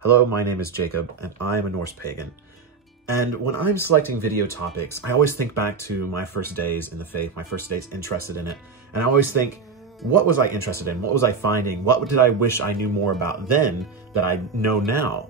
Hello, my name is Jacob, and I'm a Norse Pagan. And when I'm selecting video topics, I always think back to my first days in the faith, my first days interested in it. And I always think, what was I interested in? What was I finding? What did I wish I knew more about then that I know now?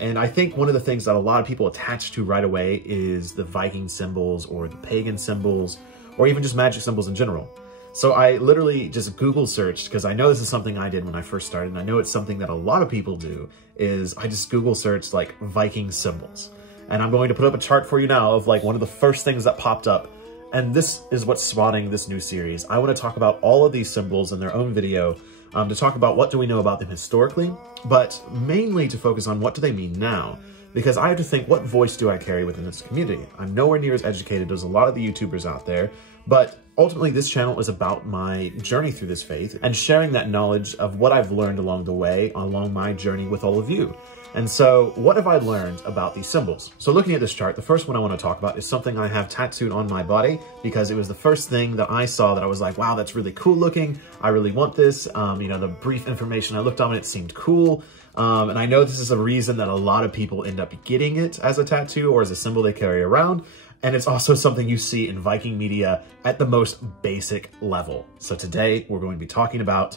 And I think one of the things that a lot of people attach to right away is the Viking symbols or the pagan symbols, or even just magic symbols in general. So I literally just Google searched, because I know this is something I did when I first started, and I know it's something that a lot of people do, is I just Google searched like Viking symbols. And I'm going to put up a chart for you now of like one of the first things that popped up. And this is what's spawning this new series. I want to talk about all of these symbols in their own video, to talk about what do we know about them historically, but mainly to focus on what do they mean now. Because I have to think, what voice do I carry within this community? I'm nowhere near as educated as a lot of the YouTubers out there, but ultimately this channel is about my journey through this faith and sharing that knowledge of what I've learned along the way, along my journey with all of you. And so what have I learned about these symbols? So looking at this chart, the first one I want to talk about is something I have tattooed on my body because it was the first thing that I saw that I was like, wow, that's really cool looking. I really want this. You know, the brief information I looked on it seemed cool. And I know this is a reason that a lot of people end up getting it as a tattoo or as a symbol they carry around. And it's also something you see in Viking media at the most basic level. So today we're going to be talking about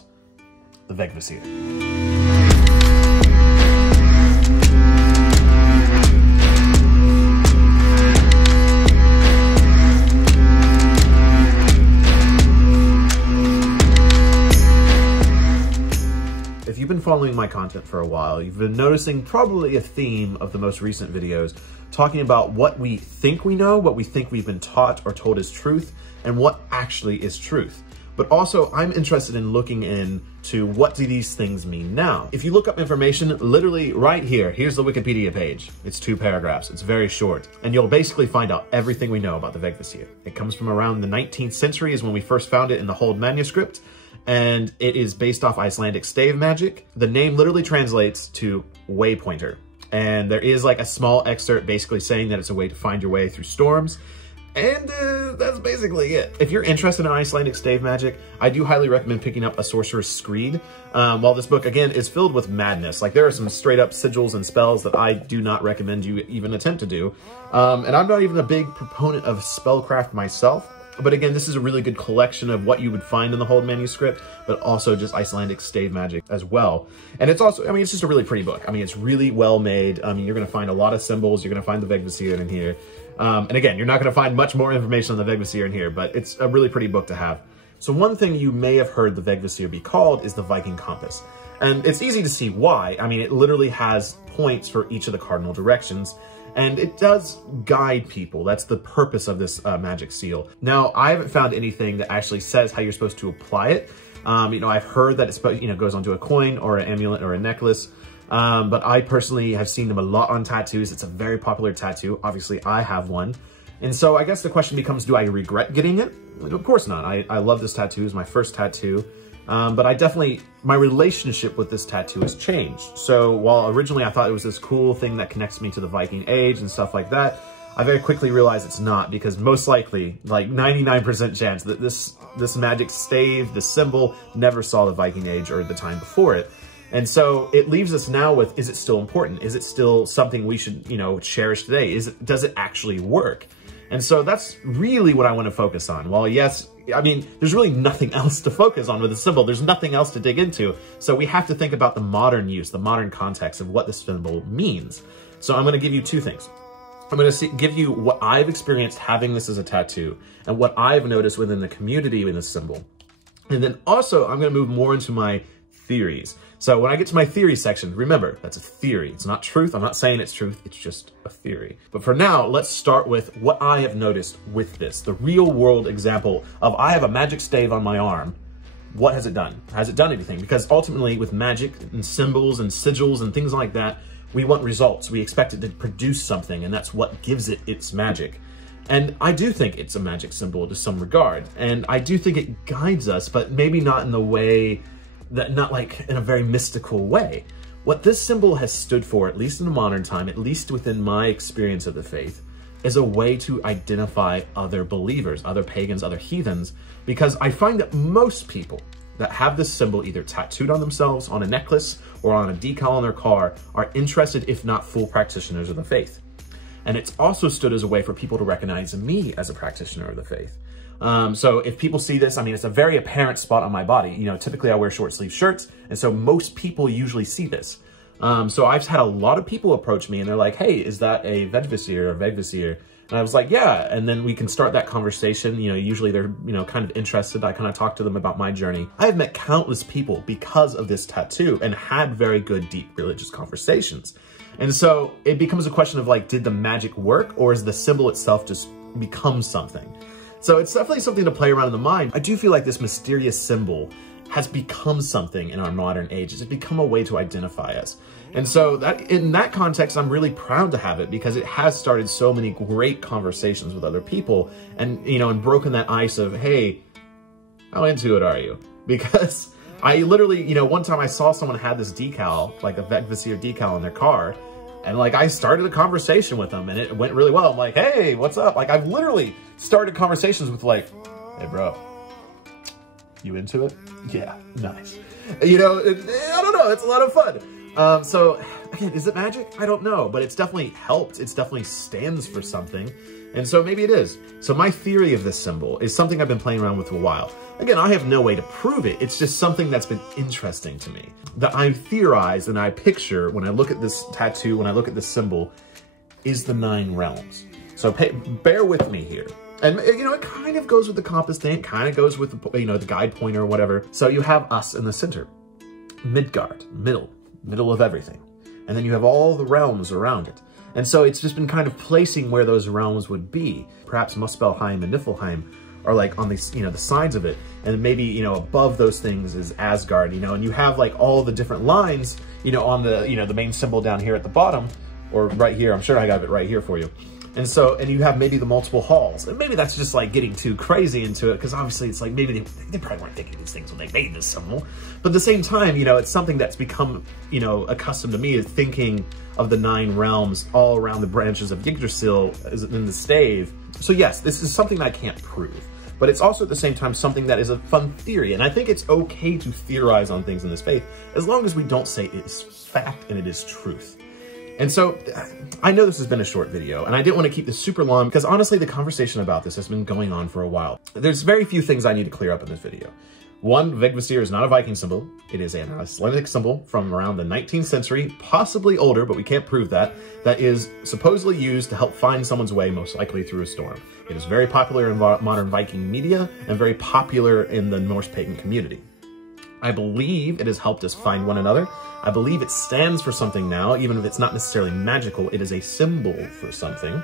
the Vegvisir. If you've been following my content for a while, you've been noticing probably a theme of the most recent videos talking about what we think we know, what we think we've been taught or told is truth, and what actually is truth. But also, I'm interested in looking into what do these things mean now. If you look up information, literally right here, here's the Wikipedia page. It's 2 paragraphs, it's very short, and you'll basically find out everything we know about the Vegvisir. It comes from around the 19th century is when we first found it in the Hold manuscript, and it is based off Icelandic stave magic. The name literally translates to waypointer. And there is like a small excerpt basically saying that it's a way to find your way through storms. And that's basically it. If you're interested in Icelandic stave magic, I do highly recommend picking up A Sorcerer's Screed. While this book, again, is filled with madness. Like there are some straight up sigils and spells that I do not recommend you even attempt to do. And I'm not even a big proponent of spellcraft myself. But again, this is a really good collection of what you would find in the Hold manuscript, but also just Icelandic stave magic as well. And it's also, I mean, it's just a really pretty book. I mean, it's really well made. I mean, you're going to find a lot of symbols. You're going to find the Vegvisir in here. And again, you're not going to find much more information on the Vegvisir in here, but it's a really pretty book to have. So one thing you may have heard the Vegvisir be called is the Viking Compass. And it's easy to see why. I mean, it literally has points for each of the cardinal directions. And it does guide people. That's the purpose of this magic seal. Now, I haven't found anything that actually says how you're supposed to apply it. You know, I've heard that it goes onto a coin or an amulet or a necklace. But I personally have seen them a lot on tattoos. It's a very popular tattoo. Obviously, I have one. And so I guess the question becomes, do I regret getting it? Of course not. I love this tattoo. It's my first tattoo. But my relationship with this tattoo has changed. So while originally I thought it was this cool thing that connects me to the Viking age and stuff like that, I very quickly realized it's not, because most likely, like 99% chance that this magic stave, this symbol, never saw the Viking age or the time before it. And so it leaves us now with, is it still important? Is it still something we should, cherish today? Does it actually work? And so that's really what I want to focus on. While yes, I mean, there's really nothing else to focus on with a symbol. There's nothing else to dig into. So we have to think about the modern use, the modern context of what this symbol means. So I'm going to give you 2 things. I'm going to give you what I've experienced having this as a tattoo and what I've noticed within the community with this symbol. And then also I'm going to move more into my theories. So when I get to my theory section, remember, that's a theory. It's not truth. I'm not saying it's truth. It's just a theory. But for now, let's start with what I have noticed with this. The real world example of I have a magic stave on my arm. What has it done? Has it done anything? Because ultimately with magic and symbols and sigils and things like that, we want results. We expect it to produce something, and that's what gives it its magic. And I do think it's a magic symbol to some regard. And I do think it guides us, but maybe not in the way not like in a very mystical way. What this symbol has stood for, at least in the modern time, at least within my experience of the faith, is a way to identify other believers, other pagans, other heathens, because I find that most people that have this symbol either tattooed on themselves on a necklace or on a decal on their car are interested, if not full practitioners of the faith. And it's also stood as a way for people to recognize me as a practitioner of the faith. So if people see this, I mean, it's a very apparent spot on my body. You know, typically I wear short sleeve shirts, and so most people usually see this. So I've had a lot of people approach me and they're like, hey, is that a Vegvisir or Vegvisir? And I was like, yeah. And then we can start that conversation. You know, usually they're, you know, kind of interested. I kind of talk to them about my journey. I have met countless people because of this tattoo and had very good, deep religious conversations. And so it becomes a question of like, did the magic work, or is the symbol itself just become something? So it's definitely something to play around in the mind. I do feel like this mysterious symbol has become something in our modern age. It's become a way to identify us. And so that in that context, I'm really proud to have it because it has started so many great conversations with other people and, you know, and broken that ice of, hey, how into it are you? Because I literally, you know, one time I saw someone had this decal, like a Vegvisir decal in their car, and like I started a conversation with them and it went really well. I'm like, hey, what's up? Like I've literally started conversations with like, hey bro, you into it? Yeah, nice. You know, I don't know, it's a lot of fun. So again, is it magic? I don't know, but it's definitely helped. It's definitely stands for something. And so maybe it is. So my theory of this symbol is something I've been playing around with for a while. Again, I have no way to prove it. It's just something that's been interesting to me. That I theorize and I picture when I look at this tattoo, when I look at this symbol, is the 9 realms. So bear with me here. And, you know, it kind of goes with the compass thing. It kind of goes with, the, you know, the guide pointer or whatever. So you have us in the center. Midgard, middle of everything. And then you have all the realms around it. And so it's just been kind of placing where those realms would be. Perhaps Muspelheim and Niflheim are like on these, you know, the sides of it. And maybe, you know, above those things is Asgard, you know, and you have like all the different lines, you know, on the, you know, the main symbol down here at the bottom, or right here. I'm sure I got it right here for you. And so, and you have maybe the multiple halls. And maybe that's just like getting too crazy into it, because obviously it's like, maybe they probably weren't thinking these things when they made this symbol. But at the same time, you know, it's something that's become, you know, accustomed to me is thinking of the 9 realms all around the branches of Yggdrasil in the stave. So yes, this is something that I can't prove, but it's also at the same time something that is a fun theory. And I think it's okay to theorize on things in this faith, as long as we don't say it is fact and it is truth. And so I know this has been a short video and I didn't want to keep this super long because honestly, the conversation about this has been going on for a while. There's very few things I need to clear up in this video. One, Vegvisir is not a Viking symbol. It is an Icelandic symbol from around the 19th century, possibly older, but we can't prove that, that is supposedly used to help find someone's way, most likely through a storm. It is very popular in modern Viking media and very popular in the Norse Pagan community. I believe it has helped us find one another. I believe it stands for something now, even if it's not necessarily magical, it is a symbol for something.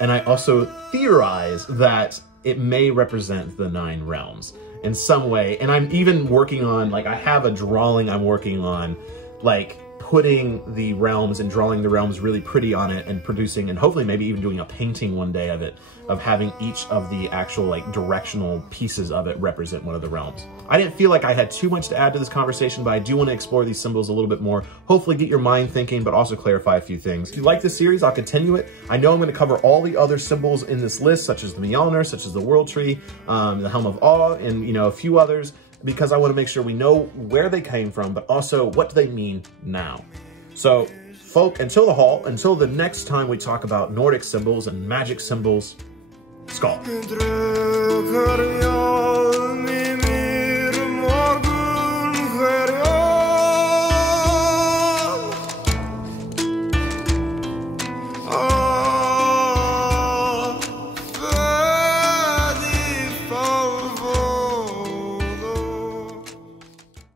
And I also theorize that it may represent the 9 realms in some way. And I'm even working on, like, I have a drawing I'm working on, like, putting the realms and drawing the realms really pretty on it and producing, and hopefully maybe even doing a painting one day of it, of having each of the actual, like, directional pieces of it represent one of the realms. I didn't feel like I had too much to add to this conversation, but I do want to explore these symbols a little bit more, hopefully get your mind thinking, but also clarify a few things. If you like this series, I'll continue it. I know I'm going to cover all the other symbols in this list, such as the Mjolnir, such as the World Tree, the Helm of Awe, and, you know, a few others, because I want to make sure we know where they came from, but also what do they mean now. So, folk, until the next time we talk about Nordic symbols and magic symbols, Skål.